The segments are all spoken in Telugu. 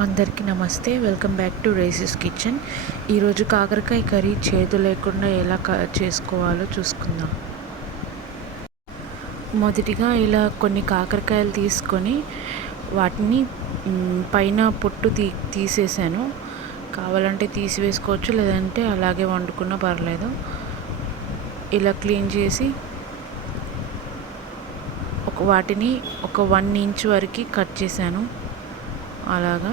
అందరికీ నమస్తే. వెల్కమ్ బ్యాక్ టు రేసిస్ కిచెన్. ఈరోజు కాకరకాయ కర్రీ చేదు లేకుండా ఎలా చేసుకోవాలో చూసుకుందాం. మొదటిగా ఇలా కొన్ని కాకరకాయలు తీసుకొని వాటిని పైన పొట్టు తీ తీసేసాను. కావాలంటే తీసివేసుకోవచ్చు లేదంటే అలాగే వండుకున్నా పర్లేదు. ఇలా క్లీన్ చేసి ఒక వాటిని ఒక వన్ ఇంచ్ వరకు కట్ చేశాను. అలాగా?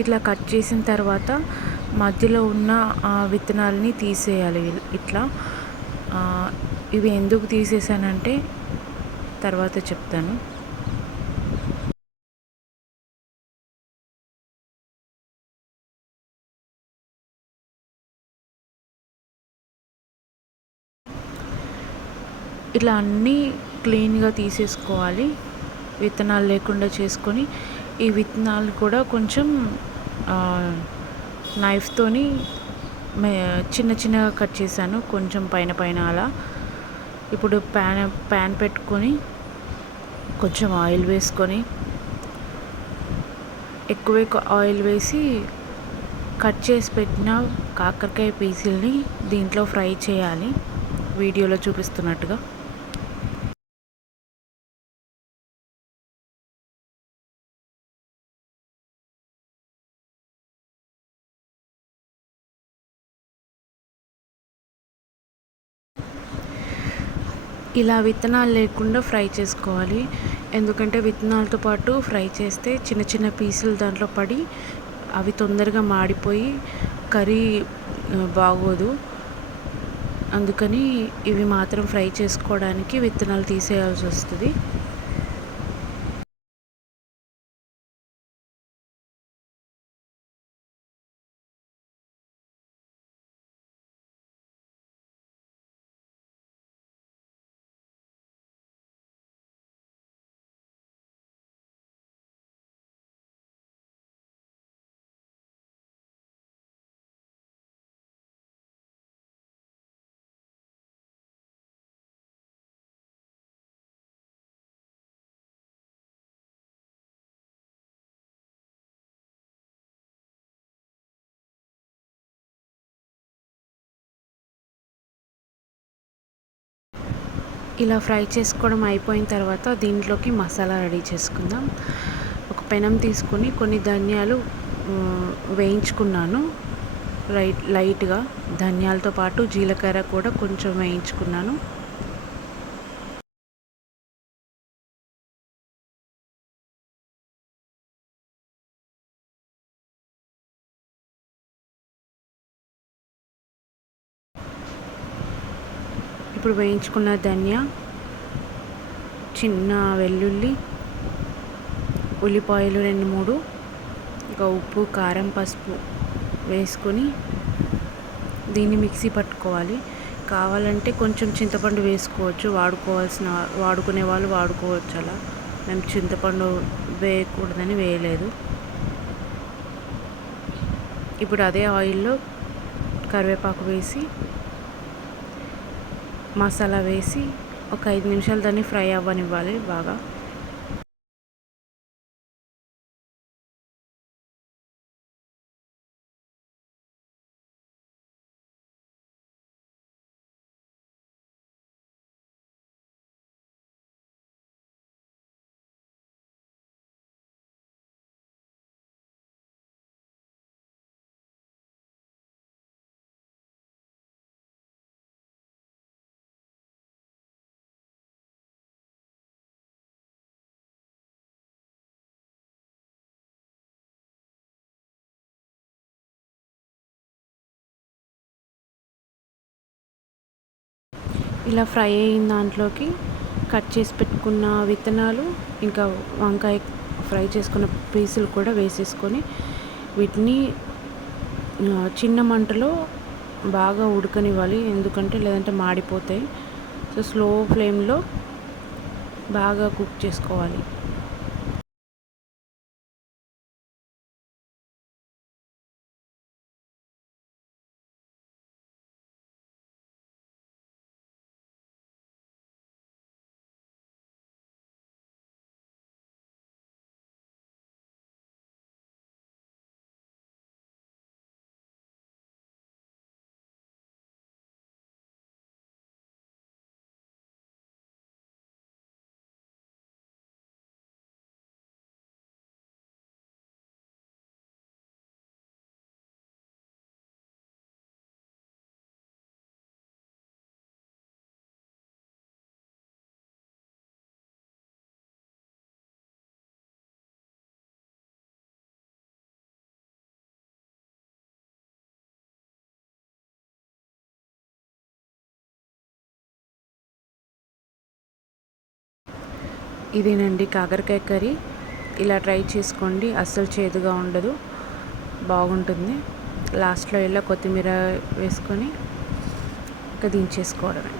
ఇట్లా కట్ చేసిన తర్వాత మధ్యలో ఉన్న విత్తనాలని తీసేయాలి ఇట్లా. ఇవి ఎందుకు తీసేసానంటే తర్వాత చెప్తాను. ఇట్లా అన్నీ క్లీన్గా తీసేసుకోవాలి. విత్తనాలు లేకుండా చేసుకొని ఈ విత్తనాలు కూడా కొంచెం నైఫ్తోని చిన్న చిన్నగా కట్ చేశాను. కొంచెం పైన పైన అలా. ఇప్పుడు ప్యాన్ ప్యాన్ పెట్టుకొని కొంచెం ఆయిల్ వేసుకొని ఎక్కువ ఎక్కువ ఆయిల్ వేసి కట్ చేసి పెట్టిన కాకరకాయ పీసుల్ని దీంట్లో ఫ్రై చేయాలి. వీడియోలో చూపిస్తున్నట్టుగా. ఇలా విత్తనాలు లేకుండా ఫ్రై చేసుకోవాలి. ఎందుకంటే విత్తనాలతో పాటు ఫ్రై చేస్తే చిన్న చిన్న పీసులు దాంట్లో పడి అవి తొందరగా మాడిపోయి కర్రీ బాగోదు. అందుకని ఇవి మాత్రం ఫ్రై చేసుకోవడానికి విత్తనాలు తీసేయాల్సి వస్తుంది. ఇలా ఫ్రై చేసుకోవడం అయిపోయిన తర్వాత దీంట్లోకి మసాలా రెడీ చేసుకుందాం. ఒక పెనం తీసుకొని కొన్ని ధనియాలు వేయించుకున్నాను. లైట్ లైట్గా ధనియాలతో పాటు జీలకర్ర కూడా కొంచెం వేయించుకున్నాను. ఇప్పుడు వేయించుకున్న ధనియా చిన్న వెల్లుల్లి ఉల్లిపాయలు రెండు మూడు ఇంకా ఉప్పు కారం పసుపు వేసుకొని దీన్ని మిక్సీ పట్టుకోవాలి. కావాలంటే కొంచెం చింతపండు వేసుకోవచ్చు. వాడుకోవాల్సిన వాడుకునే వాళ్ళు వాడుకోవచ్చు అలా. మేము చింతపండు వేయకూడదని వేయలేదు. ఇప్పుడు అదే ఆయిల్లో కరివేపాకు వేసి మసాలా వేసి ఒక ఐదు నిమిషాలు దాన్ని ఫ్రై అవ్వనివ్వాలి బాగా. ఇలా ఫ్రై అయిన దాంట్లోకి కట్ చేసి పెట్టుకున్న విత్తనాలు ఇంకా వంకాయ ఫ్రై చేసుకున్న పీసులు కూడా వేసేసుకొని వీటిని చిన్న మంటలో బాగా ఉడకనివ్వాలి. ఎందుకంటే లేదంటే మాడిపోతాయి. సో స్లో ఫ్లేమ్లో బాగా కుక్ చేసుకోవాలి. ఇదేనండి కాకరకాయ కర్రీ. ఇలా ట్రై చేసుకోండి. అస్సలు చేదుగా ఉండదు. బాగుంటుంది. లాస్ట్లో ఇలా కొత్తిమీర వేసుకొని ఇంకా దించేసుకోవడమే.